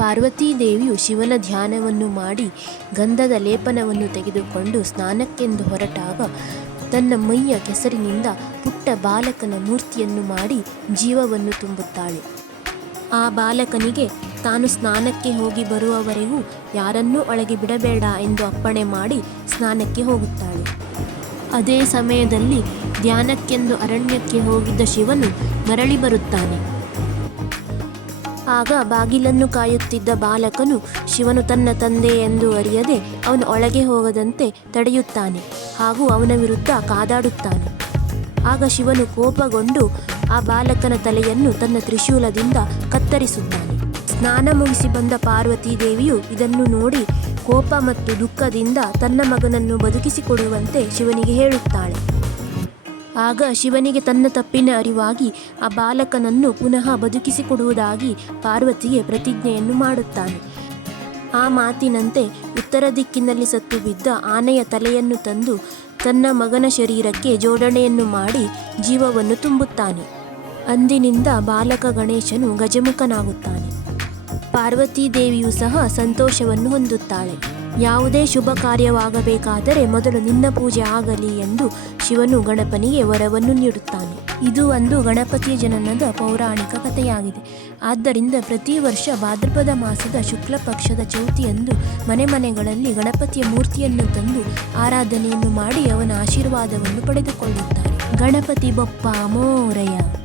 ಪಾರ್ವತೀದೇವಿಯು ಶಿವನ ಧ್ಯಾನವನ್ನು ಮಾಡಿ ಗಂಧದ ಲೇಪನವನ್ನು ತೆಗೆದುಕೊಂಡು ಸ್ನಾನಕ್ಕೆಂದು ಹೊರಟಾಗ ತನ್ನ ಮೈಯ ಕೆಸರಿನಿಂದ ಪುಟ್ಟ ಬಾಲಕನ ಮೂರ್ತಿಯನ್ನು ಮಾಡಿ ಜೀವವನ್ನು ತುಂಬುತ್ತಾಳೆ. ಆ ಬಾಲಕನಿಗೆ ತಾನು ಸ್ನಾನಕ್ಕೆ ಹೋಗಿ ಬರುವವರೆಗೂ ಯಾರನ್ನೂ ಒಳಗೆ ಬಿಡಬೇಡ ಎಂದು ಅಪ್ಪಣೆ ಮಾಡಿ ಸ್ನಾನಕ್ಕೆ ಹೋಗುತ್ತಾಳೆ. ಅದೇ ಸಮಯದಲ್ಲಿ ಧ್ಯಾನಕ್ಕೆಂದು ಅರಣ್ಯಕ್ಕೆ ಹೋಗಿದ್ದ ಶಿವನು ಮರಳಿ ಬರುತ್ತಾನೆ. ಆಗ ಬಾಗಿಲನ್ನು ಕಾಯುತ್ತಿದ್ದ ಬಾಲಕನು ಶಿವನು ತನ್ನ ತಂದೆ ಎಂದು ಅರಿಯದೆ ಅವನು ಒಳಗೆ ಹೋಗದಂತೆ ತಡೆಯುತ್ತಾನೆ ಹಾಗೂ ಅವನ ವಿರುದ್ಧ ಕಾದಾಡುತ್ತಾನೆ. ಆಗ ಶಿವನು ಕೋಪಗೊಂಡು ಆ ಬಾಲಕನ ತಲೆಯನ್ನು ತನ್ನ ತ್ರಿಶೂಲದಿಂದ ಕತ್ತರಿಸುತ್ತಾನೆ. ಸ್ನಾನ ಮುಗಿಸಿ ಬಂದ ಪಾರ್ವತಿ ದೇವಿಯು ಇದನ್ನು ನೋಡಿ ಕೋಪ ಮತ್ತು ದುಃಖದಿಂದ ತನ್ನ ಮಗನನ್ನು ಬದುಕಿಸಿಕೊಡುವಂತೆ ಶಿವನಿಗೆ ಹೇಳುತ್ತಾಳೆ. ಆಗ ಶಿವನಿಗೆ ತನ್ನ ತಪ್ಪಿನ ಅರಿವಾಗಿ ಆ ಬಾಲಕನನ್ನು ಪುನಃ ಬದುಕಿಸಿಕೊಡುವುದಾಗಿ ಪಾರ್ವತಿಗೆ ಪ್ರತಿಜ್ಞೆಯನ್ನು ಮಾಡುತ್ತಾನೆ. ಆ ಮಾತಿನಂತೆ ಉತ್ತರ ದಿಕ್ಕಿನಲ್ಲಿ ಸತ್ತು ಬಿದ್ದ ಆನೆಯ ತಲೆಯನ್ನು ತಂದು ತನ್ನ ಮಗನ ಶರೀರಕ್ಕೆ ಜೋಡಣೆಯನ್ನು ಮಾಡಿ ಜೀವವನ್ನು ತುಂಬುತ್ತಾನೆ. ಅಂದಿನಿಂದ ಬಾಲಕ ಗಣೇಶನು ಗಜಮುಖನಾಗುತ್ತಾನೆ. ಪಾರ್ವತೀ ದೇವಿಯು ಸಹ ಸಂತೋಷವನ್ನು ಹೊಂದುತ್ತಾಳೆ. ಯಾವುದೇ ಶುಭ ಕಾರ್ಯವಾಗಬೇಕಾದರೆ ಮೊದಲು ನಿನ್ನ ಪೂಜೆ ಆಗಲಿ ಎಂದು ಶಿವನು ಗಣಪನಿಗೆ ವರವನ್ನು ನೀಡುತ್ತಾನೆ. ಇದು ಒಂದು ಗಣಪತಿಯ ಜನನದ ಪೌರಾಣಿಕ ಕಥೆಯಾಗಿದೆ. ಆದ್ದರಿಂದ ಪ್ರತಿ ವರ್ಷ ಭಾದ್ರಪದ ಮಾಸದ ಶುಕ್ಲ ಪಕ್ಷದ ಚೌತಿಯಂದು ಮನೆ ಮನೆಗಳಲ್ಲಿ ಗಣಪತಿಯ ಮೂರ್ತಿಯನ್ನು ತಂದು ಆರಾಧನೆಯನ್ನು ಮಾಡಿ ಅವನ ಆಶೀರ್ವಾದವನ್ನು ಪಡೆದುಕೊಳ್ಳುತ್ತಾರೆ. ಗಣಪತಿ ಬೊಪ್ಪ ಮೋರಯ್ಯ